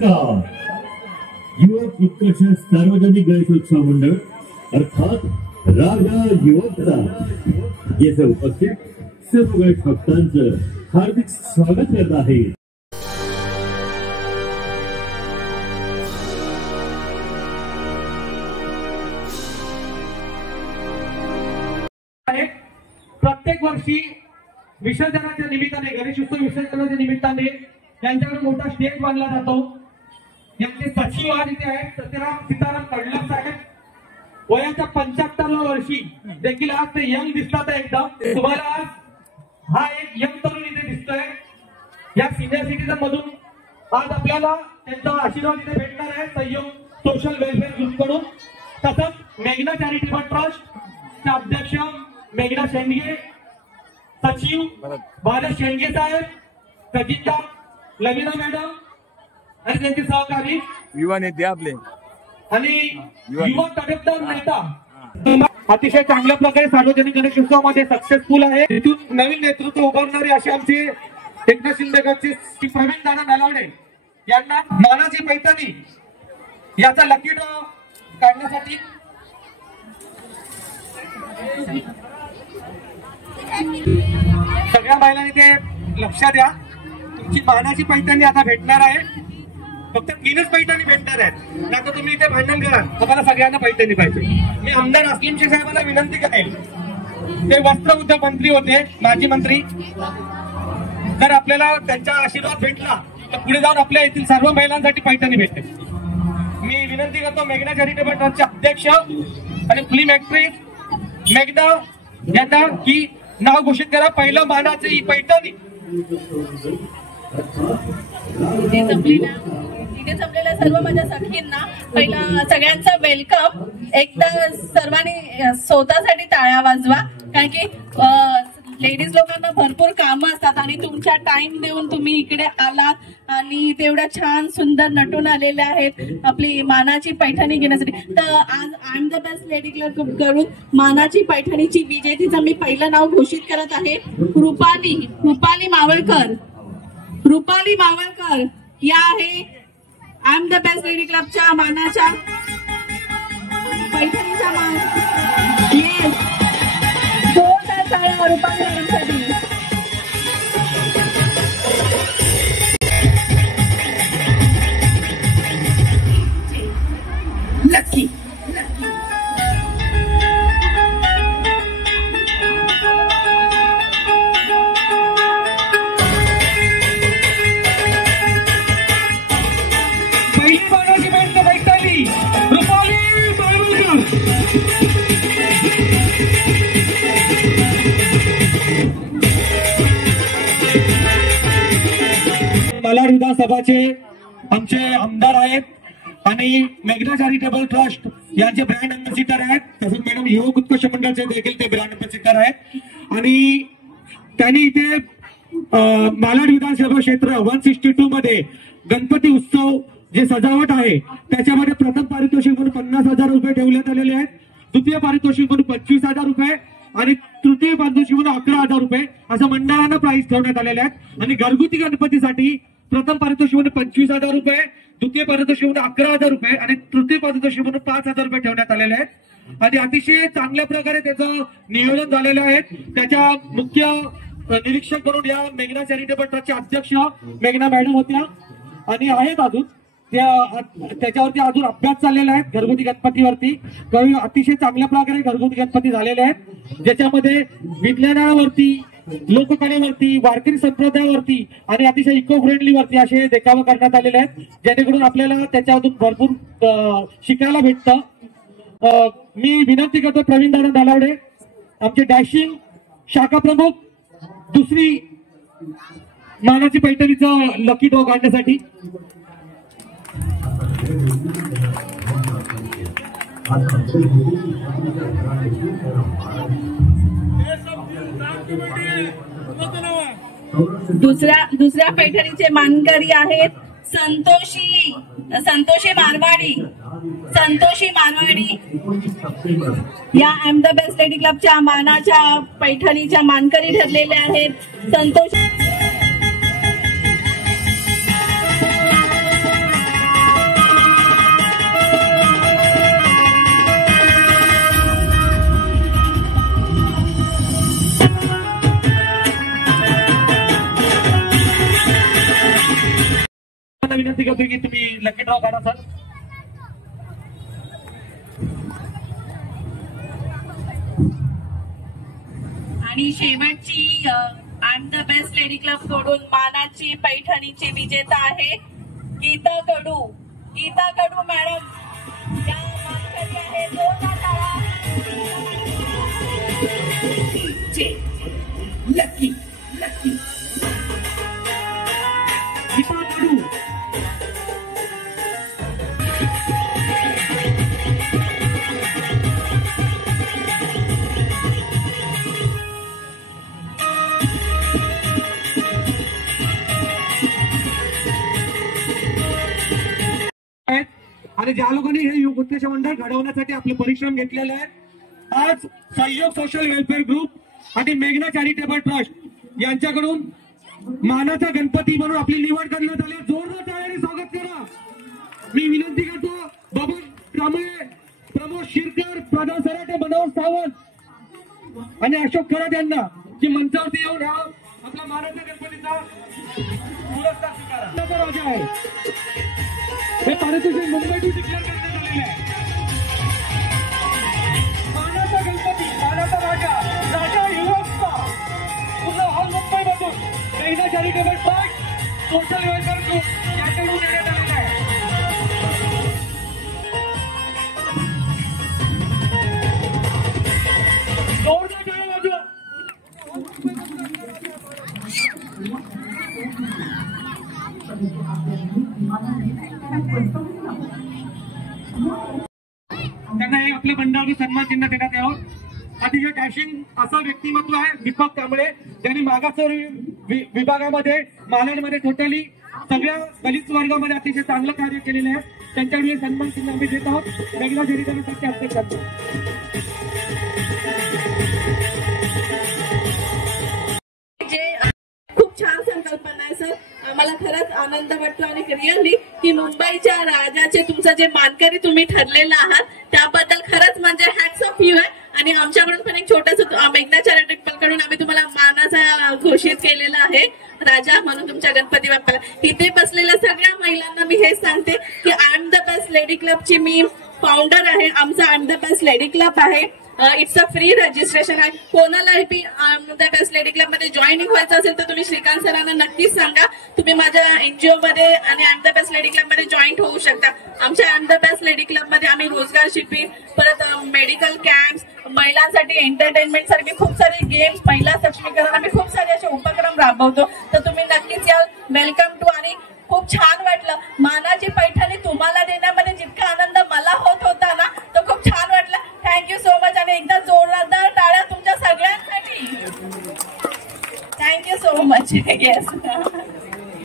नमस्कार. युवक उत्कर्ष सार्वजनिक गणेशोत्सव मंडळ अर्थात राजा युवकता येथे उपस्थित सर्व गणेश भक्तांचं हार्दिक स्वागत करत आहे. प्रत्येक वर्षी विसर्जनाच्या निमित्ताने गणेशोत्सव विसर्जनाच्या निमित्ताने त्यांच्याकडे मोठा स्टेज बांधला जातो. यांचे सचिव आज इथे आहेत सत्यराम सीताराम कडलक साहेब. वयाच्या 75व्या वर्षी देखील आज ते यंग दिसतात. एकदम तुम्हाला आज हा एक यंग तरुण इथे दिसतोय. या सिनियर सिटीजन मधून आज आपल्याला त्यांचा आशीर्वाद इथे भेटणार आहे सहयोग सोशल वेलफेअर ग्रुप कडून. तसंच मेघना चॅरिटेबल ट्रस्ट अध्यक्ष मेघना शेंडगे, सचिव बालक शेंडगे साहेब, सचिता लवीना मॅडम आणि त्यांचे सहकारी युवा नेते आपले आणि युवा तडफदार नेता अतिशय चांगल्या प्रकारे सार्वजनिक गणेशोत्सवामध्ये सक्सेसफुल आहे. तिथून नवीन नेतृत्व उभारणारे असे आमचे एकनाथ शिंदे गटचे प्रवीण दादा नलावडे यांना मानाची पैठणी याचा लकी ड्रॉ काढण्यासाठी सगळ्या महिलांनी ते लक्षात द्या. तुमची मानाची पैठणी आता भेटणार आहे. फक्त 3च पैठणी भेटणार आहेत. नाही तर तुम्ही इथे भांडण करा तुम्हाला सगळ्यांना पैठणी पाहिजे. मी आमदार अस्लमशेख साहेबांना विनंती करेल. ते वस्त्र उद्योग मंत्री होते, माजी मंत्री. जर आपल्याला त्यांचा आशीर्वाद भेटला तर पुढे जाऊन आपल्या येथील सर्व महिलांसाठी पैठणी भेटते. मी विनंती करतो मेघना चॅरिटेबल ट्रस्टचे अध्यक्ष आणि फिल्म ऍक्ट्रेस मेघना यांना की नाव घोषित करा. पहिलं मानाची पैठणी इथे जमलेल्या सर्व माझ्या सखींना पहिला सगळ्यांचं वेलकम. एकदा सर्वांनी स्वतःसाठी टाळ्या वाजवा. कारण की लेडीज लोकांना भरपूर कामं असतात आणि तुमच्या टाइम देऊन तुम्ही इकडे आलात आणि तेवढ्या छान सुंदर नटून आलेल्या आहेत आपली मानाची पैठणी घेण्यासाठी. तर आज I am the best lady clerk करून मानाची पैठणीची विजेतीचं मी पहिलं नाव घोषित करत आहे. रुपाली मावळकर. रुपाली मावळकर या आहे I am the best lady क्लबच्या मानाच्या पैठणीच्या मान. येस, जोरदार टाळ्या रुपाली मॅडमसाठी. लकी मालाड विधानसभाचे आमचे आमदार आहेत आणि मेघना चॅरिटेबल ट्रस्ट यांचे ब्रँड अँबॅसिडर आहेत. तसंच मॅडम युवक उत्कर्ष मंडळाचे देखील ते ब्रँड अँबॅसिडर आहेत. आणि त्यांनी इथे मालाड विधानसभा क्षेत्र 162 मध्ये गणपती उत्सव जे सजावट आहे त्याच्यामध्ये प्रथम पारितोषिक म्हणून 50,000 रुपये ठेवण्यात आलेले आहेत. द्वितीय पारितोषिक म्हणून 25,000 रुपये आणि तृतीय पारितोषिक म्हणून 11,000 रुपये असं मंडळांना प्राइस ठेवण्यात आलेले आहेत. आणि घरगुती गणपतीसाठी प्रथम पारितोषिक म्हणून 25,000 रुपये, द्वितीय पारितोषिक म्हणून 11,000 रुपये आणि तृतीय पारितोषिक म्हणून 5,000 रुपये ठेवण्यात आलेले आहेत. आणि अतिशय चांगल्या प्रकारे त्याचं नियोजन झालेलं आहे. त्याच्या मुख्य निरीक्षक म्हणून या मेघना चॅरिटेबल ट्रस्टच्या अध्यक्ष मेघना मॅडम होत्या आणि आहेत अजून. त्याच्यावरती अजून अभ्यास चाललेला आहे घरगुती गणपतीवरती. अतिशय चांगल्या प्रकारे घरगुती गणपती झालेले आहेत ज्याच्यामध्ये विज्ञानावरती, लोककलेवरती, वारकरी संप्रदायावरती आणि अतिशय इको फ्रेंडली वरती असे देखावे करण्यात आलेले आहेत जेणेकरून आपल्याला त्याच्यातून भरपूर शिकायला भेटतं. मी विनंती करतो प्रवीण दादा नलावडे आमचे डॅशिंग शाखा प्रमुख दुसरी मानाची पैठणीचं लकी ड्रॉ काढण्यासाठी. दुसऱ्या पैठणीचे मानकरी आहेत संतोषी मारवाडी. या I am the best lady क्लबच्या मानाच्या पैठणीच्या मानकरी ठरलेले आहेत संतोष. आणि शेवटची I the best lady club कडून मानाची पैठणीची विजेता आहे गीता कडू. गीता कडू मॅडम या मानकरी आहे. जोरदार टाळ्या. लकी लकी गीता कडू. आणि ज्या लोकांनी हे युवक उत्कृष्ट मंडळ घडवण्यासाठी आपले परिश्रम घेतलेले आहेत, आज सहयोग सोशल वेलफेअर ग्रुप आणि मेघना चॅरिटेबल ट्रस्ट यांच्याकडून मानाचा गणपती म्हणून आपली निवड करण्यात आली. जोरदार टाळ्यांनी स्वागत करा. मी विनंती करतो बबन कांबळे, प्रमोद शिरकर, प्रधान सराटे, मनोज सावंत आणि अशोक खरात यांना की मंचावरती येऊन हा आपला मानाचा गणपतीचा पुरस्कार स्वीकारा. राजा आहे हे पारितोषिक मुंबईतून डिक्लेअर करण्यात आलेले आहे. मानाचा गणपती, मानाचा राजा, राजा युवकचा पूर्ण हॉल मुंबईमधून मेघना charitable trust social welfare group यांच्याकडून देण्यात आलेला आहे. जोरदार टाळ्या वाजवा. त्यांना हे आपल्या मंडळाचा सन्मान चिन्ह देण्यात यावं. अतिशय डॅशिंग असं व्यक्तिमत्व आहे दीपक कांबळे, त्यांनी मागासवर्गीय विभागामध्ये मालाडमध्ये टोटली सगळ्या दलित वर्गामध्ये अतिशय चांगलं कार्य केलेलं आहे. त्यांच्याकडे सन्मान चिन्ह आम्ही देत आहोत. मेघना चॅरिटेबल ट्रस्टचे अध्यक्ष करतो. खूप छान संकल्पना आहे सर. मला खरंच आनंद वाटतो आणि रिअली की मुंबईच्या राजाचे तुमचं जे मानकरी तुम्ही ठरलेलं आहात त्याबद्दल खरंच म्हणजे हॅट्स ऑफ यू आहे. आणि आमच्याकडून पण एक छोटस मेघना चॅरिटेबल कडून आम्ही तुम्हाला मानाचा घोषित केलेला आहे राजा म्हणून तुमच्या गणपती बाप्पाला. इथे बसलेल्या सगळ्या महिलांना मी हेच सांगते की I am the best lady क्लबची मी फाउंडर आहे. आमचा I am the best lady club आहे. इट्स अ फ्री रजिस्ट्रेशन आहे. कोणालाही I am the best lady club मध्ये जॉईनिंग व्हायचं असेल तर तुम्ही श्रीकांत सरांना नक्कीच सांगा. तुम्ही माझ्या एनजीओ मध्ये आणि I am the best lady club मध्ये जॉईन होऊ शकता. आमच्या I am the best lady club मध्ये आम्ही रोजगार शिबिर, परत मेडिकल कॅम्प्स, महिलांसाठी एंटरटेनमेंट सारखे खूप सारे गेम्स, महिला सक्षमीकरण आम्ही खूप सारे असे उपक्रम राबवतो. तर तुम्ही नक्कीच याल. Welcome to. आणि खूप छान वाटलं मानाची पैठणी तुम्हाला देण्यामध्ये जितका आनंद मला होत होता ना तो खूप छान वाटलं. Thank you so much. आणि एकदा जोरदार टाळ्या तुमच्या सगळ्यांसाठी. Thank you so much. येस.